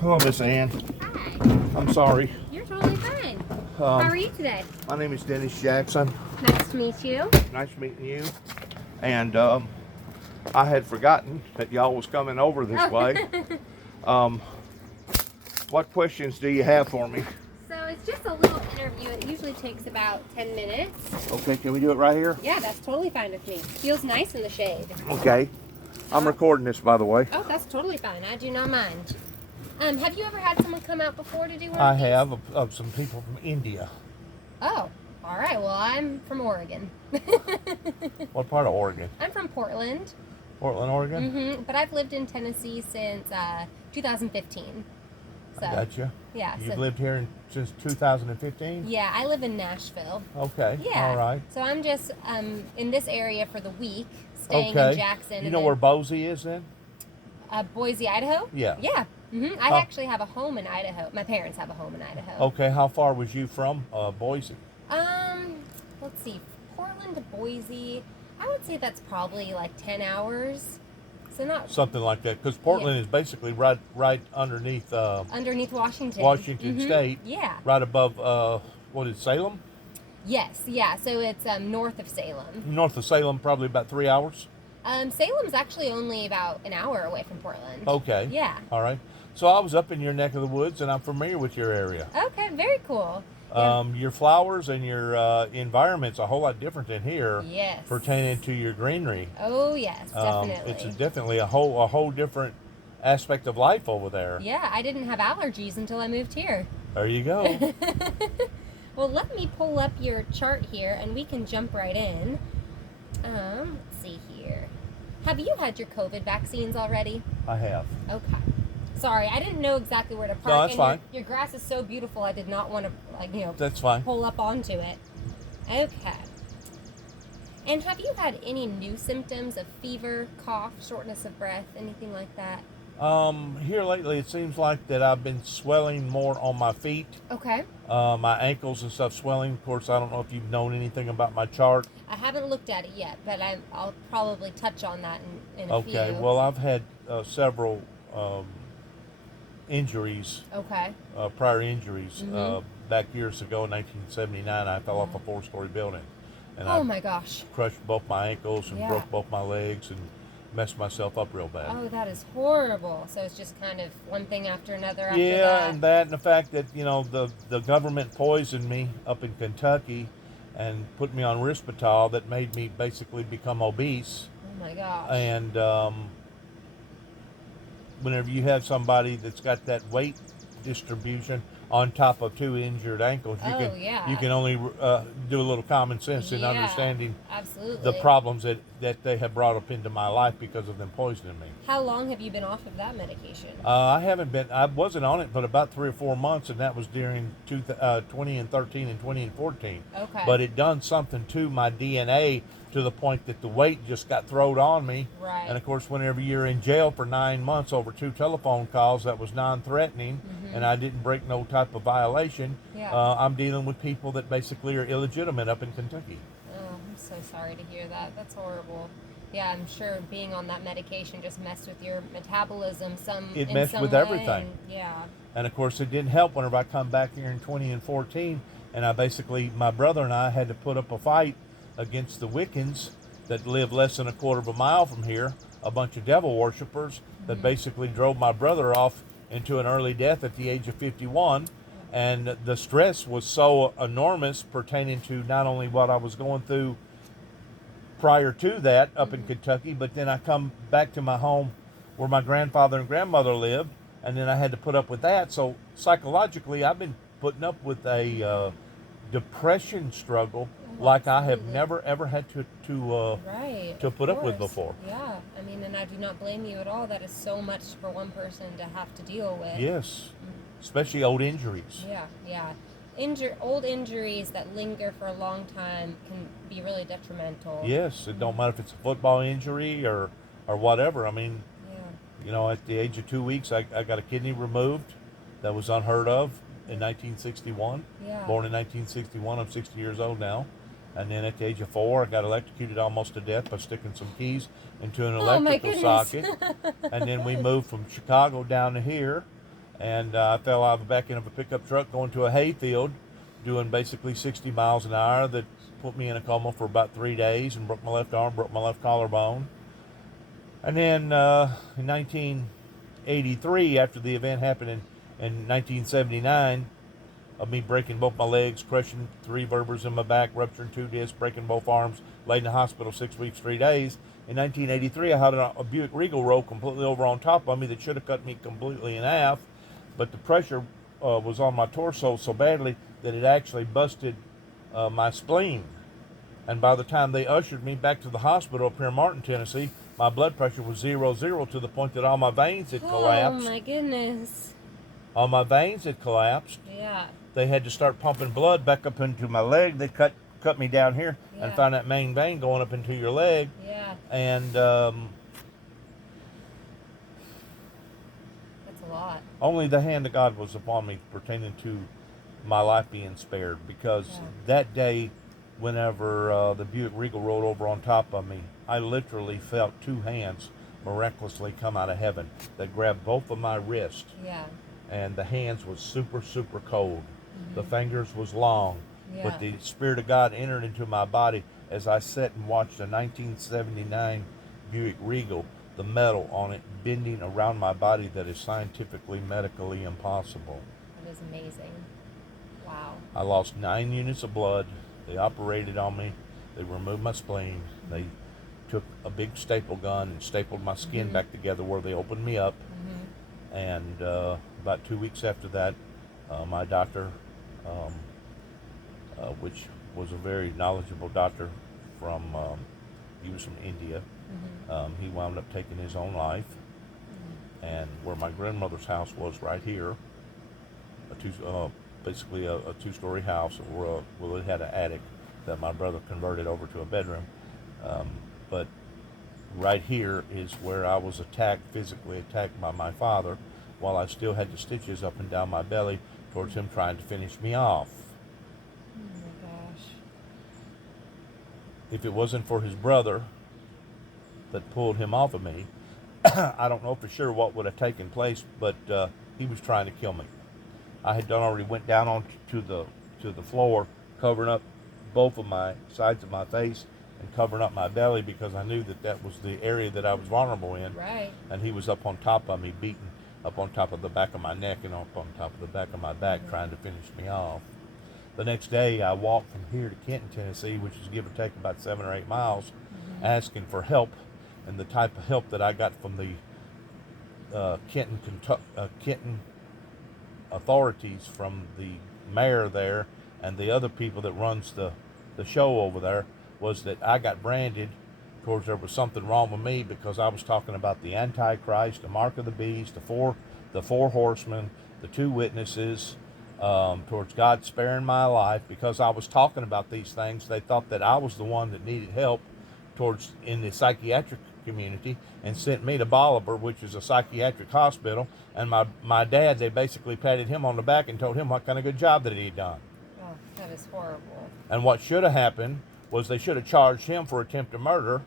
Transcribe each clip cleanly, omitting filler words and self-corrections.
Hello, Miss Ann. Hi. I'm sorry. You're totally fine. How are you today? My name is Dennis Jackson. Nice to meet you. Nice meeting you. And I had forgotten that y'all was coming over this way. What questions do you have for me? So it's just a little interview. It usually takes about 10 minutes. Okay, can we do it right here? Yeah, that's totally fine with me. Feels nice in the shade. Okay. I'm recording this, by the way. Oh, that's totally fine. I do not mind. Have you ever had someone come out before to do one I of these? have of some people from India. Oh, all right. Well, I'm from Oregon. What part of Oregon? I'm from Portland. Portland, Oregon? Mm-hmm. But I've lived in Tennessee since 2015. So, I gotcha. Yeah. You've lived here since 2015? Yeah, I live in Nashville. Okay. Yeah. All right. So I'm just in this area for the week, staying Okay. in Jackson. You know where Boise is then? Boise, Idaho? Yeah. Yeah. Mm-hmm. I actually have a home in Idaho. My parents have a home in Idaho. Okay. How far was you from Boise? Let's see. Portland to Boise, I would say that's probably like 10 hours. So not Something like that, because Portland is basically right underneath underneath Washington. Washington State. Yeah. Right above what is Salem? Yes. Yeah. So it's north of Salem. North of Salem, probably about 3 hours. Salem's actually only about an hour away from Portland. Okay. Yeah. All right. So I was up in your neck of the woods, and I'm familiar with your area. Okay. Very cool. Yeah. Your flowers and your environment's a whole lot different than here. Yes. Pertaining to your greenery. Oh yes, definitely. It's definitely a whole different aspect of life over there. Yeah, I didn't have allergies until I moved here. There you go. Well, let me pull up your chart here, and we can jump right in. Let's see here. Have you had your COVID vaccines already? I have. Okay. Sorry, I didn't know exactly where to park. No, that's fine. Your grass is so beautiful. I did not want to, That's fine. pull up onto it. Okay. And have you had any new symptoms of fever, cough, shortness of breath, anything like that? Here lately, it seems like that I've been swelling more on my feet. Okay. My ankles and stuff swelling. Of course, I don't know if you've known anything about my chart. I haven't looked at it yet, but I'll probably touch on that in a few. Okay. Well, I've had several injuries. Okay. Prior injuries. Back years ago in 1979, I fell off a 4-story building. And oh my gosh. Crushed both my ankles and broke both my legs and messed myself up real bad. Oh, that is horrible. So it's just kind of one thing after another after that. Yeah, and that and the fact that, the government poisoned me up in Kentucky and put me on Risperdal that made me basically become obese. Oh my gosh. And whenever you have somebody that's got that weight distribution on top of 2 injured ankles, you can only do a little common sense in understanding the problems that they have brought up into my life because of them poisoning me. How long have you been off of that medication? I wasn't on it but about 3 or 4 months, and that was during 2013 and 2014. Okay. But it done something to my DNA to the point that the weight just got thrown on me. Right. And of course, whenever you're in jail for 9 months over 2 telephone calls, that was non-threatening, and I didn't break no type of violation. Yeah. I'm dealing with people that basically are illegitimate up in Kentucky. Oh, I'm so sorry to hear that. That's horrible. Yeah, I'm sure being on that medication just messed with your metabolism It messed with everything. And of course, it didn't help whenever I come back here in 2014, and my brother and I had to put up a fight against the Wiccans that live less than a quarter of a mile from here, a bunch of devil worshippers that basically drove my brother off into an early death at the age of 51. And the stress was so enormous pertaining to not only what I was going through prior to that up in Kentucky, but then I come back to my home where my grandfather and grandmother lived, and then I had to put up with that. So psychologically, I've been putting up with a depression struggle like I have never ever had to put up with before. Yeah, I mean, and I do not blame you at all. That is so much for one person to have to deal with. Yes, especially old injuries. Yeah. Old injuries that linger for a long time can be really detrimental. Yes, it don't matter if it's a football injury or whatever. I mean, at the age of 2 weeks, I got a kidney removed. That was unheard of in 1961. Yeah. Born in 1961. I'm 60 years old now. And then at the age of 4, I got electrocuted almost to death by sticking some keys into an electrical socket. And then we moved from Chicago down to here. and I fell out of the back end of a pickup truck going to a hay field, doing basically 60 miles an hour. That put me in a coma for about 3 days and broke my left arm, broke my left collarbone. And then in 1983, after the event happened in 1979, of me breaking both my legs, crushing 3 vertebrae in my back, rupturing 2 discs, breaking both arms, laid in the hospital 6 weeks, 3 days. In 1983, I had a Buick Regal roll completely over on top of me that should have cut me completely in half, but the pressure was on my torso so badly that it actually busted my spleen. And by the time they ushered me back to the hospital up here in Martin, Tennessee, my blood pressure was 0 to the point that all my veins had collapsed. Oh my goodness. All my veins had collapsed. Yeah. They had to start pumping blood back up into my leg. They cut me down here and found that main vein going up into your leg. Yeah. And that's a lot. only the hand of God was upon me pertaining to my life being spared, because that day, whenever the Buick Regal rolled over on top of me, I literally felt 2 hands miraculously come out of heaven that grabbed both of my wrists. Yeah. And the hands was super, super cold. Mm-hmm. The fingers was long. Yeah. But the Spirit of God entered into my body as I sat and watched a 1979 Buick Regal, the metal on it bending around my body that is scientifically, medically impossible. That is amazing. Wow. I lost 9 units of blood. They operated on me. They removed my spleen. They took a big staple gun and stapled my skin back together where they opened me up. And about 2 weeks after that, my doctor, which was a very knowledgeable doctor from, he was from India, he wound up taking his own life. And where my grandmother's house was right here, basically a 2-story house, well, it had an attic that my brother converted over to a bedroom. But right here is where I was physically attacked by my father, while I still had the stitches up and down my belly towards him trying to finish me off. Oh my gosh. If it wasn't for his brother that pulled him off of me, I don't know for sure what would have taken place, but he was trying to kill me. I had already went down onto the floor, covering up both of my sides of my face and covering up my belly, because I knew that was the area that I was vulnerable in. Right. And he was up on top of me, beating up on top of the back of my neck and up on top of the back of my back, trying to finish me off. The next day, I walked from here to Kenton, Tennessee, which is give or take about 7 or 8 miles, asking for help. And the type of help that I got from the Kenton authorities, from the mayor there and the other people that runs the show over there, was that I got branded towards there was something wrong with me, because I was talking about the Antichrist, the mark of the beast, the four horsemen, the 2 witnesses, towards God sparing my life. Because I was talking about these things, they thought that I was the one that needed help in the psychiatric community, and sent me to Bolivar, which is a psychiatric hospital. And my dad, they basically patted him on the back and told him what kind of good job that he'd done. Oh, that is horrible. And what should have happened was they should have charged him for attempted murder,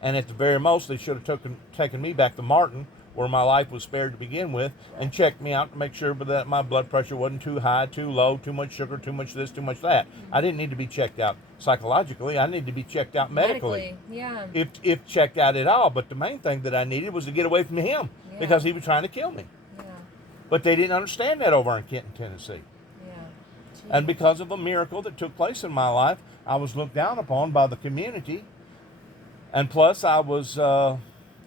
and at the very most they should have taken me back to Martin, where my life was spared to begin with, and checked me out to make sure that my blood pressure wasn't too high, too low, too much sugar, too much this, too much that. I didn't need to be checked out psychologically. I needed to be checked out medically. Yeah. If checked out at all. But the main thing that I needed was to get away from him, because he was trying to kill me. Yeah. But they didn't understand that over in Kenton, Tennessee. Yeah. Jeez. And because of a miracle that took place in my life, I was looked down upon by the community. And plus, I was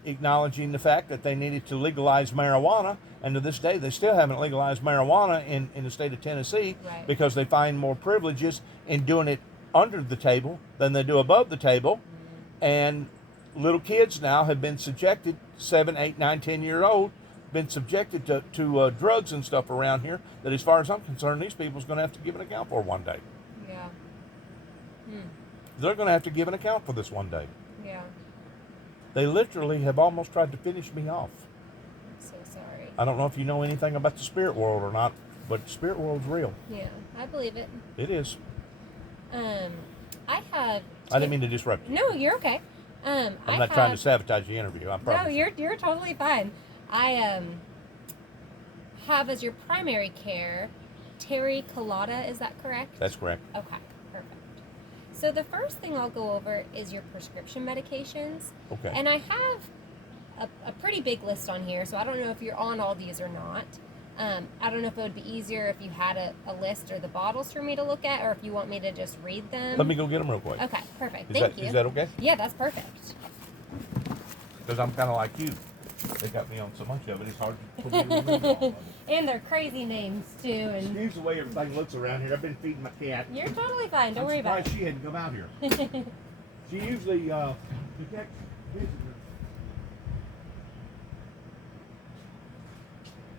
acknowledging the fact that they needed to legalize marijuana. And to this day, they still haven't legalized marijuana in the state of Tennessee, because they find more privileges in doing it under the table than they do above the table. And little kids now have been subjected, 7, 8, 9, 10-year-old, been subjected to drugs and stuff around here that, as far as I'm concerned, these people's going to have to give an account for one day. Yeah. They're going to have to give an account for this one day. Yeah. They literally have almost tried to finish me off. I'm so sorry. I don't know if you know anything about the spirit world or not, but the spirit world's real. Yeah, I believe it. It is. I have. I didn't mean to disrupt you. No, you're okay. I'm not trying to sabotage the interview. I promise. No, you're totally fine. I have as your primary care Terry Colada, is that correct? That's correct. Okay, perfect. So the first thing I'll go over is your prescription medications. Okay. And I have a pretty big list on here, so I don't know if you're on all these or not. I don't know if it would be easier if you had a list or the bottles for me to look at, or if you want me to just read them. Let me go get them real quick. Okay, perfect. Thank you. Is that okay? Yeah, that's perfect. Because I'm kind of like you. They got me on so much of it, it's hard to put me to remember all of it. And they're crazy names, too. And Excuse the way everything looks around here. I've been feeding my cat. you're totally fine. Don't worry about it. She hadn't come out here. She usually detects visitors.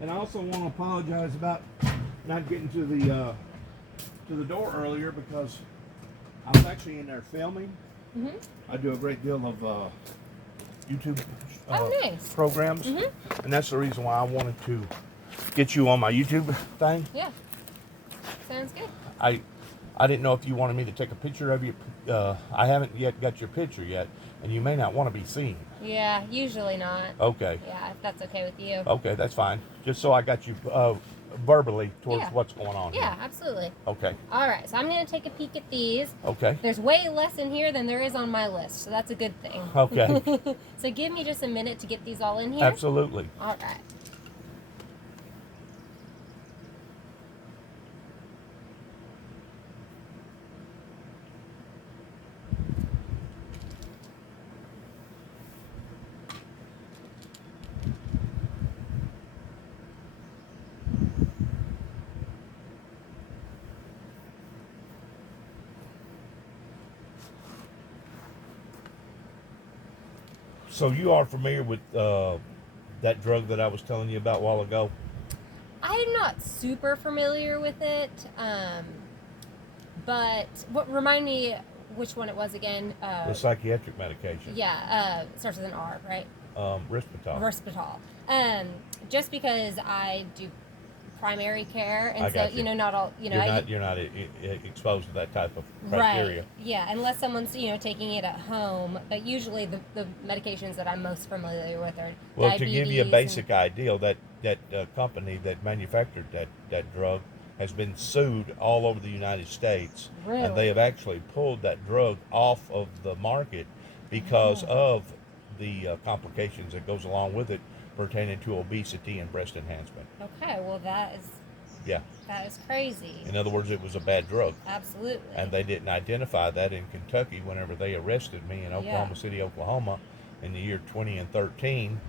And I also want to apologize about not getting to the door earlier because I was actually in there filming. Mm-hmm. I do a great deal of YouTube Nice. programs, and that's the reason why I wanted to get you on my YouTube thing. Yeah. Sounds good. I didn't know if you wanted me to take a picture of you. I haven't yet got your picture yet, and you may not want to be seen. Yeah, usually not. Okay. Yeah, if that's okay with you. Okay, that's fine. Just so I got you verbally towards what's going on. Yeah, here. absolutely. Okay. All right, so I'm going to take a peek at these. Okay. There's way less in here than there is on my list, so that's a good thing. Okay. So give me just a minute to get these all in here. Absolutely. All right. So you are familiar with that drug that I was telling you about a while ago? I'm not super familiar with it, but remind me which one it was again. The psychiatric medication. Yeah, it starts with an R, right? Risperdal. Risperdal. Just because I do primary care, and I so got you. not all You're not exposed to that type of criteria. Right. Yeah, unless someone's taking it at home. But usually the medications that I'm most familiar with are Well, diabetes. to give you a basic idea, that company that manufactured that drug has been sued all over the United States, Really? and they have actually pulled that drug off of the market because of the complications that goes along with it pertaining to obesity and breast enhancement. Okay, well that is crazy. In other words, it was a bad drug. Absolutely. And they didn't identify that in Kentucky whenever they arrested me in Oklahoma City, Oklahoma in the year 2013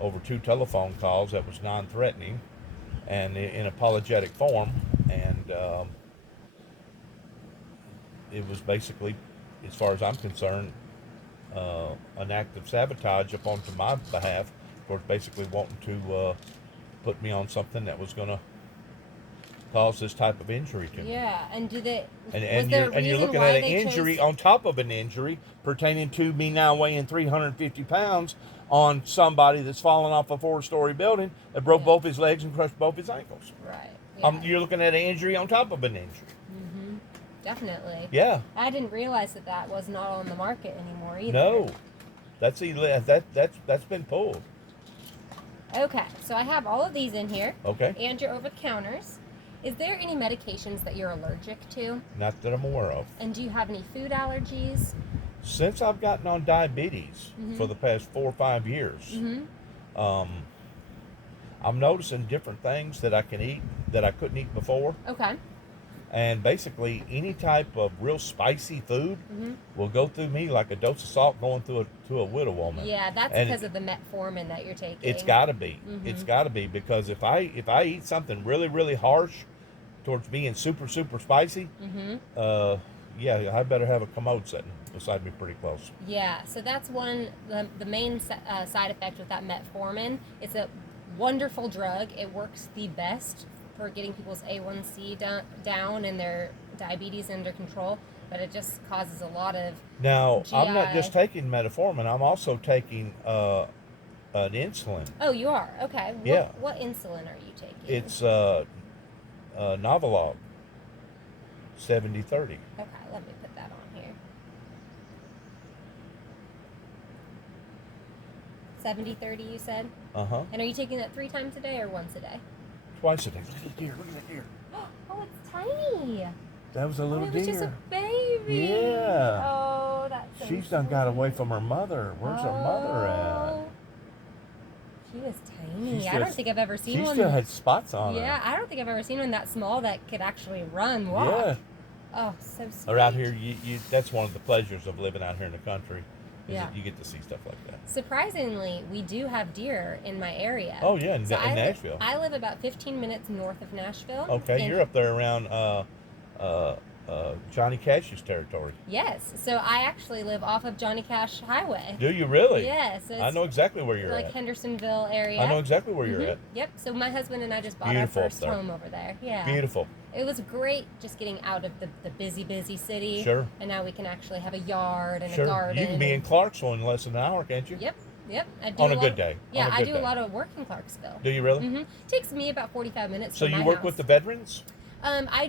over 2 telephone calls that was non-threatening and in apologetic form. And it was basically, as far as I'm concerned, an act of sabotage upon to my behalf. Of course, basically wanting to put me on something that was going to cause this type of injury to me. Yeah, and do they? And you're looking at an injury on top of an injury pertaining to me now weighing 350 pounds on somebody that's fallen off a 4-story building that broke both his legs and crushed both his ankles. Right. Yeah. You're looking at an injury on top of an injury. Mm-hmm. Definitely. Yeah. I didn't realize that was not on the market anymore either. No, that's been pulled. Okay, so I have all of these in here. Okay. And your over-the-counters. Is there any medications that you're allergic to? Not that I'm aware of. And do you have any food allergies? Since I've gotten on diabetes for the past 4 or 5 years, I'm noticing different things that I can eat that I couldn't eat before. Okay. And basically, any type of real spicy food will go through me like a dose of salt going through a widow woman. Yeah, that's and because of the metformin that you're taking. It's got to be. It's got to be, because if I eat something really, really harsh towards being super, super spicy, yeah, I better have a commode sitting beside me pretty close. Yeah, so that's the main side effect with that metformin. It's a wonderful drug. It works the best for getting people's A1C down and their diabetes under control, but it just causes a lot of Now, GI. I'm not just taking metformin, I'm also taking an insulin. Oh, you are? Okay. Yeah. What insulin are you taking? It's Novolog 70/30. Okay, let me put that on here. 70/30, you said? Uh-huh. And are you taking that 3 times a day or once a day? twice a day. Look at the deer. Look at that deer. Oh, it's tiny. That was a little it deer. was just a baby. Yeah. Oh, that's so She's done got away from her mother. Where's her mother at? She was tiny. I don't think I've ever seen one. She still had spots on her. Yeah, I don't think I've ever seen one that small that could actually run, walk. Yeah. Oh, so sweet. Or out here, you that's one of the pleasures of living out here in the country. Yeah. You get to see stuff like that. Surprisingly, we do have deer in my area. Oh, yeah, in Nashville. I live about 15 minutes north of Nashville. Okay, you're up there around Johnny Cash's territory. Yes, so I actually live off of Johnny Cash Highway. Do you really? Yes. Yeah, so I know exactly where you're like at. Hendersonville area. I know exactly where you're at. Yep, so my husband and I just bought Beautiful our first home over there. Yeah. Beautiful. It was great just getting out of the busy city. Sure. And now we can actually have a yard and Sure. a garden. You can be in Clarksville in less than an hour, can't you? Yep. I do on a good day. Yeah, I do a lot of work in Clarksville. Do you really? Mm-hmm. Takes me about 45 minutes. So from you my work house. with the veterans?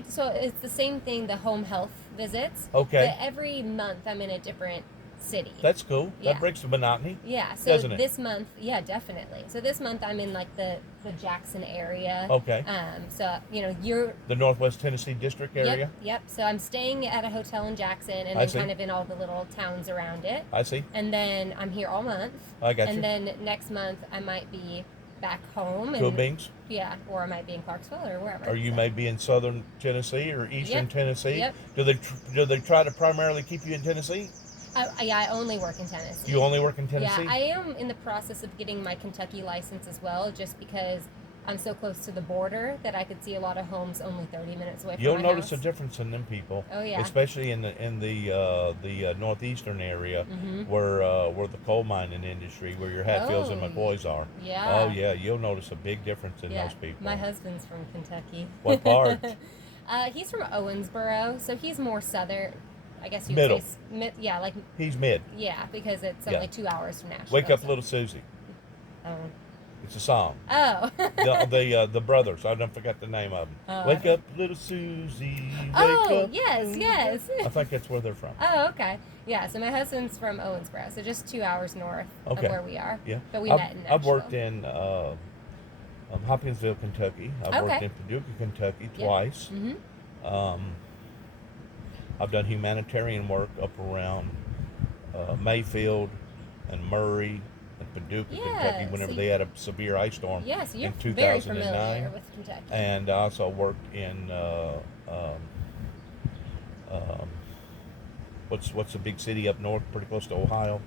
So it's the same thing, the home health visits. Okay. But every month I'm in a different city. That's cool. Yeah. That breaks the monotony. Yeah. So doesn't it? this month, yeah, definitely. So this month I'm in like the Jackson area. Okay. So you're the Northwest Tennessee District area. Yep. So I'm staying at a hotel in Jackson, and then kind of in all the little towns around it. I see. And then I'm here all month. I got you. And then next month I might be back home. Cool beans. Yeah, or I might be in Clarksville or wherever. Or you may be in southern Tennessee or eastern Tennessee. Yep. Do they try to primarily keep you in Tennessee? I only work in Tennessee. You only work in Tennessee? Yeah, I am in the process of getting my Kentucky license as well, just because I'm so close to the border that I could see a lot of homes only 30 minutes away from my house. You'll notice a difference in them people. Oh yeah. Especially in the northeastern area where the coal mining industry, where your Hatfields and McCoys are. Yeah. Oh yeah, you'll notice a big difference in those people. My husband's from Kentucky. What part? He's from Owensboro, so he's more southern. I guess you middle. Say yeah, like he's mid. Yeah, because it's only 2 hours from Nashville. Wake up, little Susie. Oh. It's a song. Oh. the brothers. I don't forget the name of them. Oh, Wake up, little Susie. Wake up. Yes. I think that's where they're from. Oh, okay. Yeah, so my husband's from Owensboro, so just 2 hours north of where we are. Yeah. But we met in Nashville. I've worked in Hopkinsville, Kentucky. I've worked in Paducah, Kentucky twice. Mm-hmm. I've done humanitarian work up around Mayfield and Murray and Paducah, Kentucky, whenever they had a severe ice storm so you're in 2009. very familiar with Kentucky. And I also worked in what's the big city up north, pretty close to Ohio?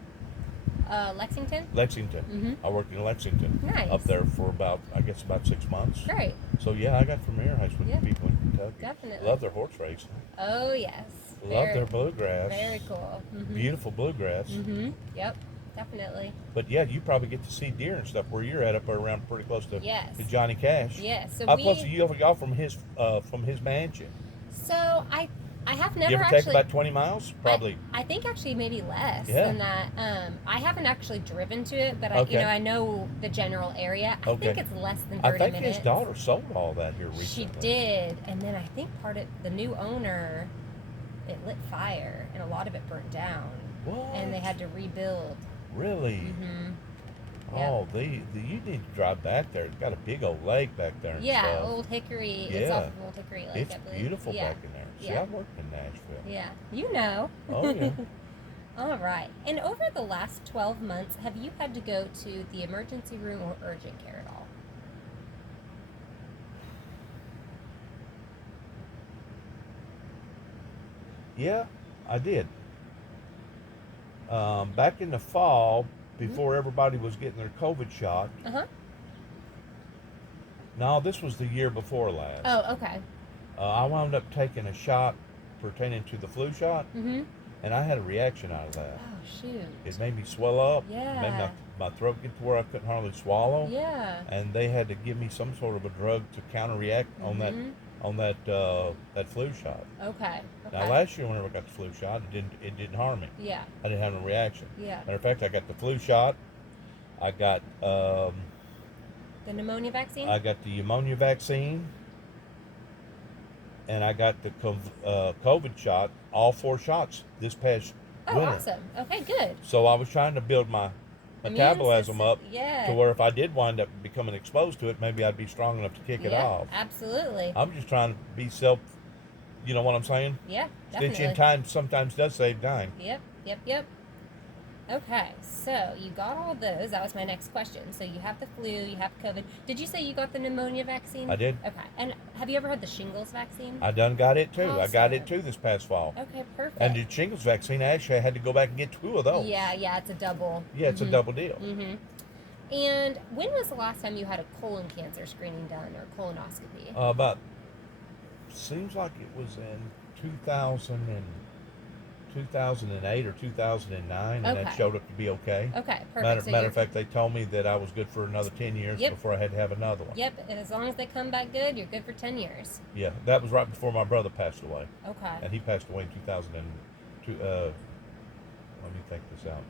Lexington? Lexington. Mm-hmm. I worked in Lexington. Nice. Up there for about 6 months. Great. So yeah, I got familiarized with the people in Kentucky. Definitely. Love their horse racing. Oh yes. Love their bluegrass. Very cool. Mm-hmm. Beautiful bluegrass. Mm-hmm. Yep. Definitely. But yeah, you probably get to see deer and stuff where you're at up around pretty close to, to Johnny Cash. Yes. So how close are y'all from his mansion? So I have never you ever actually take about 20 miles? Probably. I think actually maybe less than that. I haven't actually driven to it, but I know the general area. I think it's less than 30 minutes. I think his daughter sold all that here recently. She did, and then I think part of the new owner, it lit fire, and a lot of it burnt down. What? And they had to rebuild. Really? Mm-hmm. Oh, you need to drive back there. It's got a big old lake back there. And stuff. Old Hickory. Yeah. It's off of Old Hickory Lake, it's I believe. beautiful back in there. See, I worked in Nashville. Yeah, you know. Oh, yeah. All right. And over the last 12 months, have you had to go to the emergency room or urgent care at all? Yeah, I did. Back in the fall, before everybody was getting their COVID shot. Uh-huh. No, this was the year before last. Oh, okay. I wound up taking a shot pertaining to the flu shot, and I had a reaction out of that. Oh, shoot. It made me swell up. Yeah. It made my throat get to where I couldn't hardly swallow. Yeah. And they had to give me some sort of a drug to counteract on that flu shot. Okay. Now last year, whenever I got the flu shot, it didn't harm me. Yeah. I didn't have a reaction. Yeah. Matter of fact, I got the flu shot. I got the pneumonia vaccine. I got the pneumonia vaccine, and I got the COVID shot. All 4 shots this past winter. Awesome. Okay, good. So I was trying to build my metabolism up Yeah. to where if I did wind up becoming exposed to it, maybe I'd be strong enough to kick it off. Absolutely. I'm just trying to be self, you know what I'm saying? Yeah, definitely. Stitching time sometimes does save time. Yep. Okay, so you got all those. That was my next question. So you have the flu, you have COVID. Did you say you got the pneumonia vaccine? I did. Okay. And have you ever had the shingles vaccine? I done got it too. Awesome. I got it too this past fall. Okay, perfect. And the shingles vaccine, actually, I had to go back and get 2 of those. Yeah, it's a double. Yeah, it's a double deal. And when was the last time you had a colon cancer screening done or colonoscopy? Seems like it was in 2008 or 2009, and that showed up to be okay. Okay, perfect. Matter of fact, they told me that I was good for another 10 years before I had to have another one. Yep, and as long as they come back good, you're good for 10 years. Yeah, that was right before my brother passed away. Okay. And he passed away in 2002. Let me think this out.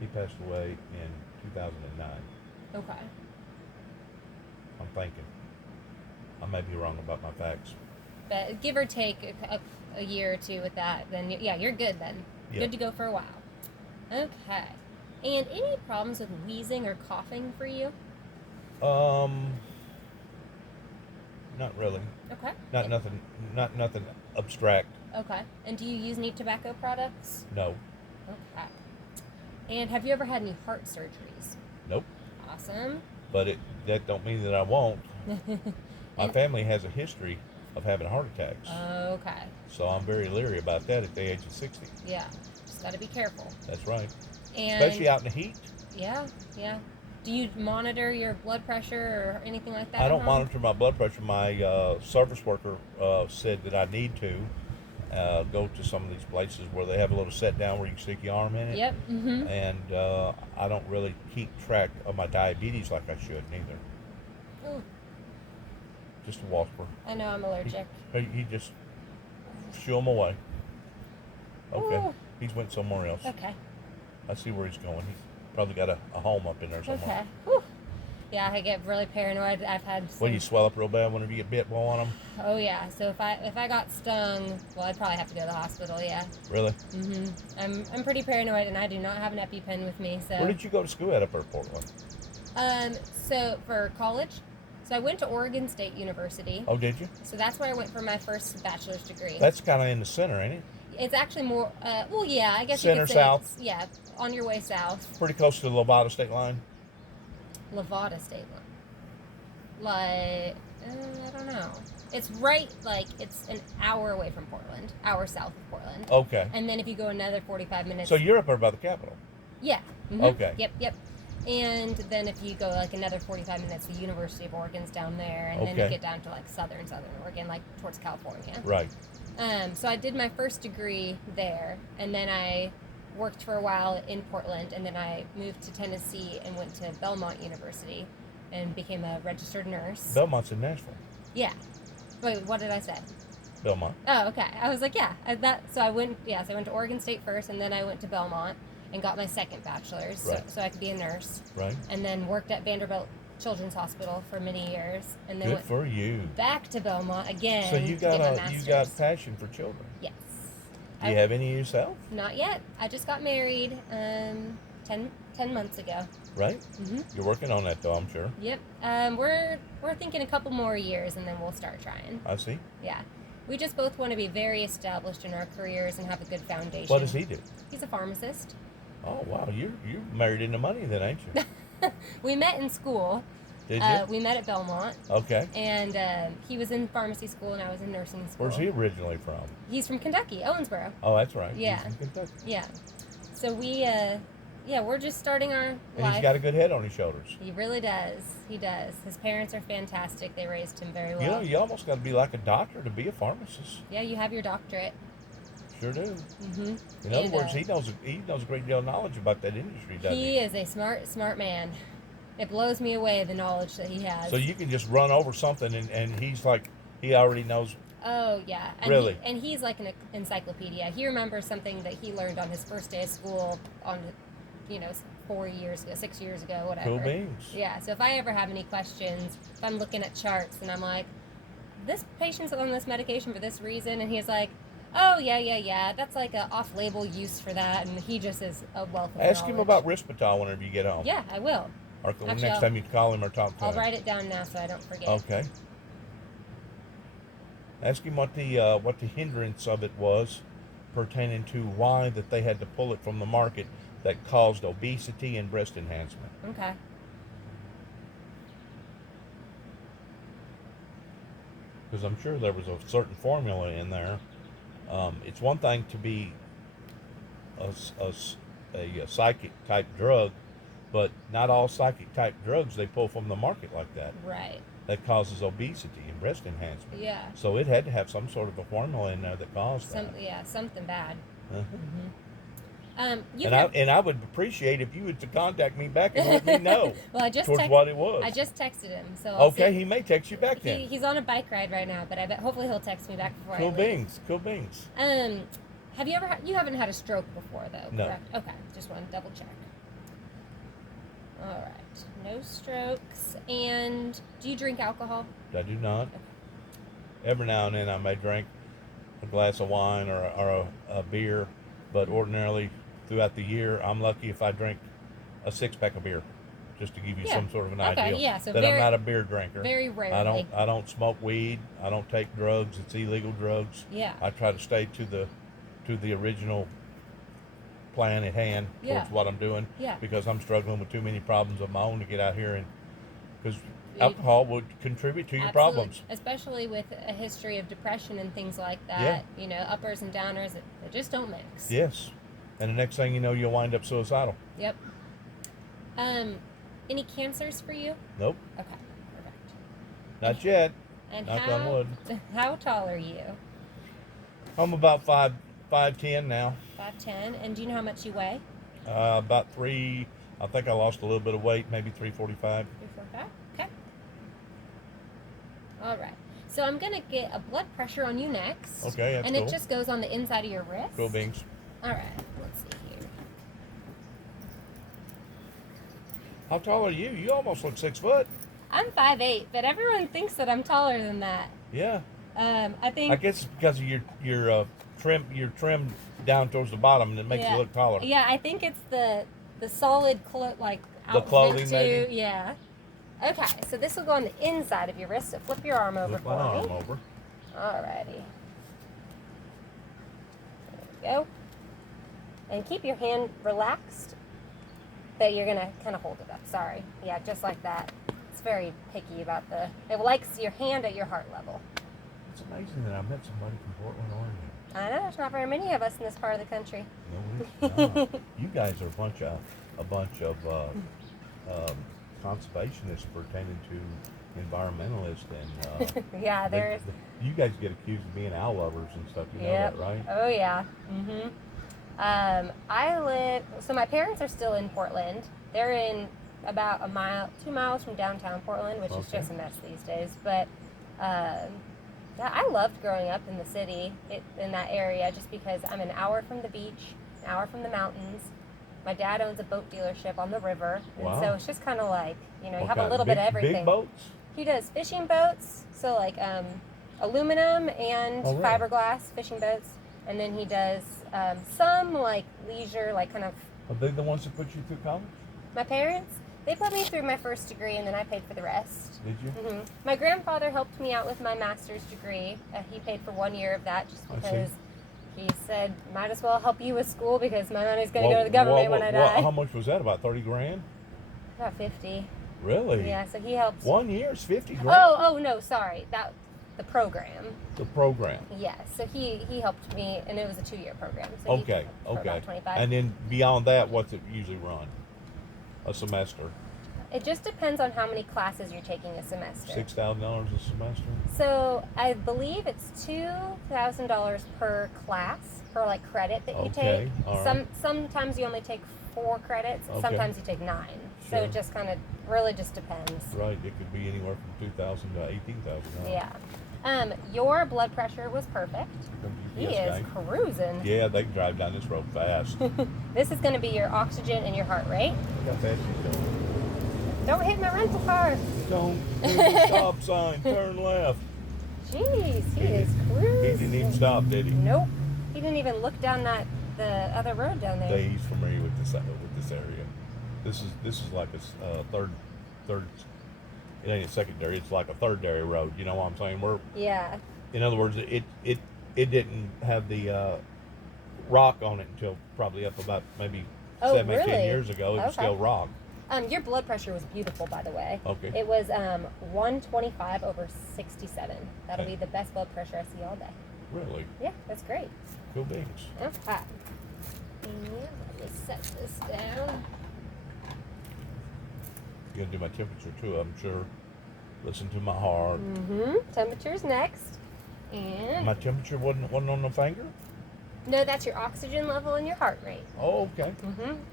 He passed away in 2009. Okay. I'm thinking. I may be wrong about my facts. But give or take a year or two with that, then you're good then. Yeah. Good to go for a while. Okay. And any problems with wheezing or coughing for you? Not really. Okay. Not nothing abstract. Okay. And do you use any tobacco products? No. Okay. And have you ever had any heart surgeries? Nope. Awesome. But that don't mean that I won't. My family has a history of having heart attacks. Okay. So I'm very leery about that at the age of 60. Yeah. Just got to be careful. That's right. And especially out in the heat. Yeah. Do you monitor your blood pressure or anything like that? I don't monitor my blood pressure. My service worker said that I need to go to some of these places where they have a little set down where you can stick your arm in it. Yep. And I don't really keep track of my diabetes like I should neither. Ooh. Just a whisper. I know I'm allergic. He just shoo him away. Okay. Ooh. He's went somewhere else. Okay. I see where he's going. He's probably got a home up in there somewhere. Okay. Whew. Yeah, I get really paranoid. I've had Well, you swell up real bad whenever you get bit on them? Oh, yeah. So if I got stung, well, I'd probably have to go to the hospital, yeah. Really? I'm pretty paranoid, and I do not have an EpiPen with me, so... Where did you go to school at up there in Portland? So for college, so I went to Oregon State University. Oh, did you? So that's where I went for my first bachelor's degree. That's kind of in the center, ain't it? It's actually more, well, yeah, I guess center, you could say south? Yeah, on your way south. Pretty close to the Nevada state line? Nevada state line. Like, I don't know. It's right, it's an hour away from Portland. Hour south of Portland. Okay. And then if you go another 45 minutes. So you're up there by the Capitol? Yeah. Okay. Yep. And then if you go another 45 minutes, the University of Oregon's down there, and then you get down to southern Oregon, towards California. Right. So I did my first degree there, and then I worked for a while in Portland, and then I moved to Tennessee and went to Belmont University and became a registered nurse. Belmont's in Nashville. Yeah. Wait, what did I say? Belmont. Oh, okay. I was like, yeah. So I went to Oregon State first, and then I went to Belmont and got my second bachelor's, so I could be a nurse. Right. And then worked at Vanderbilt Children's Hospital for many years, and then Good for you. Back to Belmont again. So you got passion for children. Yes. Do you have any yourself? Not yet. I just got married 10 months ago. Right. You're working on that though, I'm sure. Yep. We're thinking a couple more years, and then we'll start trying. I see. Yeah. We just both want to be very established in our careers and have a good foundation. What does he do? He's a pharmacist. Oh wow, you're married into money then, ain't you? We met in school. Did you? We met at Belmont. Okay. And he was in pharmacy school, and I was in nursing school. Where's he originally from? He's from Kentucky, Owensboro. Oh, that's right. Yeah. He's from Kentucky. Yeah. So we're just starting our life. And he's got a good head on his shoulders. He really does. He does. His parents are fantastic. They raised him very well. You know, you almost got to be like a doctor to be a pharmacist. Yeah, you have your doctorate. Sure do. In other words, he knows a great deal of knowledge about that industry, doesn't he? He is a smart man. It blows me away, the knowledge that he has. So you can just run over something, and he's like, he already knows. Oh, yeah. And really? He's like an encyclopedia. He remembers something that he learned on his first day of school on, 6 years ago, whatever. Cool beans. Yeah, so if I ever have any questions, if I'm looking at charts and I'm like, this patient's on this medication for this reason, and he's like, Oh, yeah. That's like a off-label use for that, and he just is a wealth of Ask him knowledge. about Risperdal whenever you get home. Yeah, I will. Or Actually, next time you call him or talk to him. I'll write it down now so I don't forget. Okay. Ask him what the hindrance of it was, pertaining to why that they had to pull it from the market that caused obesity and breast enhancement. Okay. Because I'm sure there was a certain formula in there. It's one thing to be a psychic type drug, but not all psychic type drugs they pull from the market like that. Right. That causes obesity and breast enhancement. Yeah. So it had to have some sort of a formula in there that caused that. Yeah, something bad. Uh-huh. Mm-hmm. And I would appreciate if you would to contact me back and let me know. Well, I just what it was. I just texted him, so okay, he may text you back then. He's on a bike ride right now, but I bet hopefully he'll text me back before I leave. Cool beans. Have you ever you haven't had a stroke before though? No. Correct? Okay, just want to double check. All right, no strokes. And do you drink alcohol? I do not. Okay. Every now and then I may drink a glass of wine or a beer, but ordinarily throughout the year, I'm lucky if I drink a 6-pack of beer, just to give you some sort of an idea. Yeah, so that I'm not a beer drinker. Very rarely. I don't smoke weed. I don't take drugs. It's illegal drugs. Yeah. I try to stay to the original plan at hand towards what I'm doing. Yeah. Because I'm struggling with too many problems of my own to get out here, and because alcohol would contribute to your problems. Especially with a history of depression and things like that. Yeah. Uppers and downers, they just don't mix. Yes. And the next thing you know, you'll wind up suicidal. Yep. Any cancers for you? Nope. Okay, perfect. Not yet. And knock on wood. How tall are you? I'm about 5'10" now. 5'10", and do you know how much you weigh? About 3. I think I lost a little bit of weight, maybe 345. 345. Okay. All right. So I'm gonna get a blood pressure on you next. Okay, that's and cool. it just goes on the inside of your wrist. Cool beans. All right. Let's see here. How tall are you? You almost look 6 foot. I'm 5'8", but everyone thinks that I'm taller than that. Yeah. I think. I guess it's because of your trim down towards the bottom, and it makes you look taller. Yeah, I think it's the solid the clothing too. maybe. Yeah. Okay, so this will go on the inside of your wrist. So flip your arm over for me. Arm over. Alrighty. There we go. And keep your hand relaxed, but you're gonna kind of hold it up. Sorry. Yeah, just like that. It's very picky about it likes your hand at your heart level. It's amazing that I met somebody from Portland, Oregon. I know, there's not very many of us in this part of the country. No, it's not. You guys are a bunch of conservationists pertaining to environmentalists, and yeah, there's. You guys get accused of being owl lovers and stuff. You know that, right? Oh yeah. So my parents are still in Portland. They're in about 2 miles from downtown Portland, which is just a mess these days. But yeah, I loved growing up in the city, in that area, just because I'm an hour from the beach, an hour from the mountains. My dad owns a boat dealership on the river, and so it's just kind of like, you have a little bit of everything. Big boats? He does fishing boats, so like aluminum and fiberglass fishing boats, and then he does some like leisure, like kind of. Are they the ones that put you through college? My parents, they put me through my first degree, and then I paid for the rest. Did you? Mm-hmm. My grandfather helped me out with my master's degree. He paid for 1 year of that just because he said, might as well help you with school because my money's going to go to the government when I die. How much was that? About 30 grand? About 50. Really? Yeah, so he helped. 1 year is 50 grand? Oh, no, sorry. The program. The program. Yeah, so he helped me, and it was a 2-year program. So okay. About 25. And then beyond that, what's it usually run? A semester? It just depends on how many classes you're taking a semester. $6,000 a semester? So I believe it's $2,000 per class, per credit that you take. All right. Sometimes you only take 4 credits, and sometimes you take 9. Sure. So it just kind of really just depends. Right, it could be anywhere from $2,000 to $18,000. Yeah. Your blood pressure was perfect. He is cruising. Yeah, they can drive down this road fast. This is going to be your oxygen and your heart rate. Look how fast he's going. Don't hit my rental car. Don't. There's a stop sign. Turn left. Jeez, he is cruising. He didn't even stop, did he? Nope. He didn't even look down the other road down there. He's familiar with this area. This is like a third. It ain't a secondary. It's like a third-dairy road. You know what I'm saying? Yeah. In other words, it didn't have the rock on it until probably up about maybe 7 or 10 years ago. It was still rock. Your blood pressure was beautiful, by the way. Okay. It was 125/67. That'll be the best blood pressure I see all day. Really? Yeah, that's great. Cool beans. Okay. And let me set this down. You're gonna do my temperature too, I'm sure. Listen to my heart. Temperature's next. And my temperature wasn't on the finger? No, that's your oxygen level and your heart rate. Oh, okay.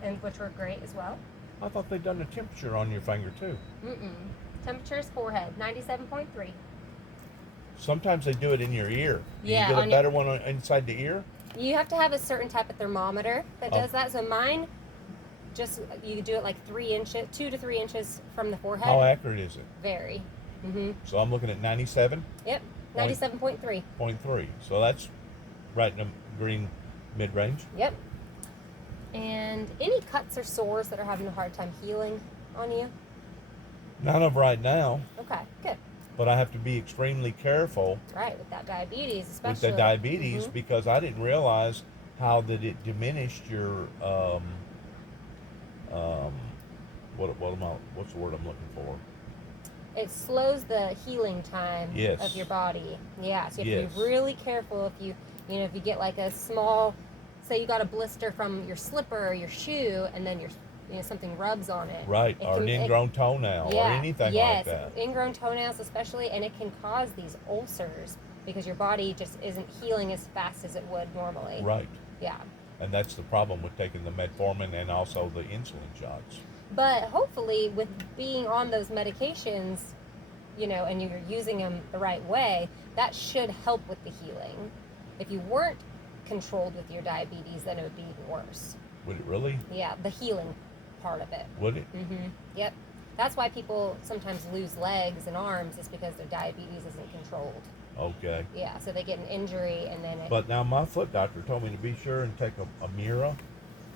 And which were great as well. I thought they'd done the temperature on your finger too. Temperature is forehead, 97.3. Sometimes they do it in your ear. Yeah. You get a better one inside the ear? You have to have a certain type of thermometer that does that. So mine, you do it like 2 to 3 inches from the forehead. How accurate is it? Very. So I'm looking at 97? Yep, 97.3. 0.3. So that's right in the green mid-range? Yep. And any cuts or sores that are having a hard time healing on you? None of right now. Okay, good. But I have to be extremely careful. Right, with that diabetes especially. With the diabetes, because I didn't realize how that it diminished your what's the word I'm looking for? It slows the healing time Yes. of your body. Yeah, so you have to be really careful if you get like a small, say you got a blister from your slipper or your shoe, and then something rubs on it. Right, or an ingrown toenail or anything like that. Yes, ingrown toenails especially, and it can cause these ulcers because your body just isn't healing as fast as it would normally. Right. Yeah. And that's the problem with taking the metformin and also the insulin shots. But hopefully with being on those medications, and you're using them the right way, that should help with the healing. If you weren't controlled with your diabetes, then it would be even worse. Would it really? Yeah, the healing part of it. Would it? Yep. That's why people sometimes lose legs and arms, is because their diabetes isn't controlled. Okay. Yeah, so they get an injury and then But now my foot doctor told me to be sure and take a mirror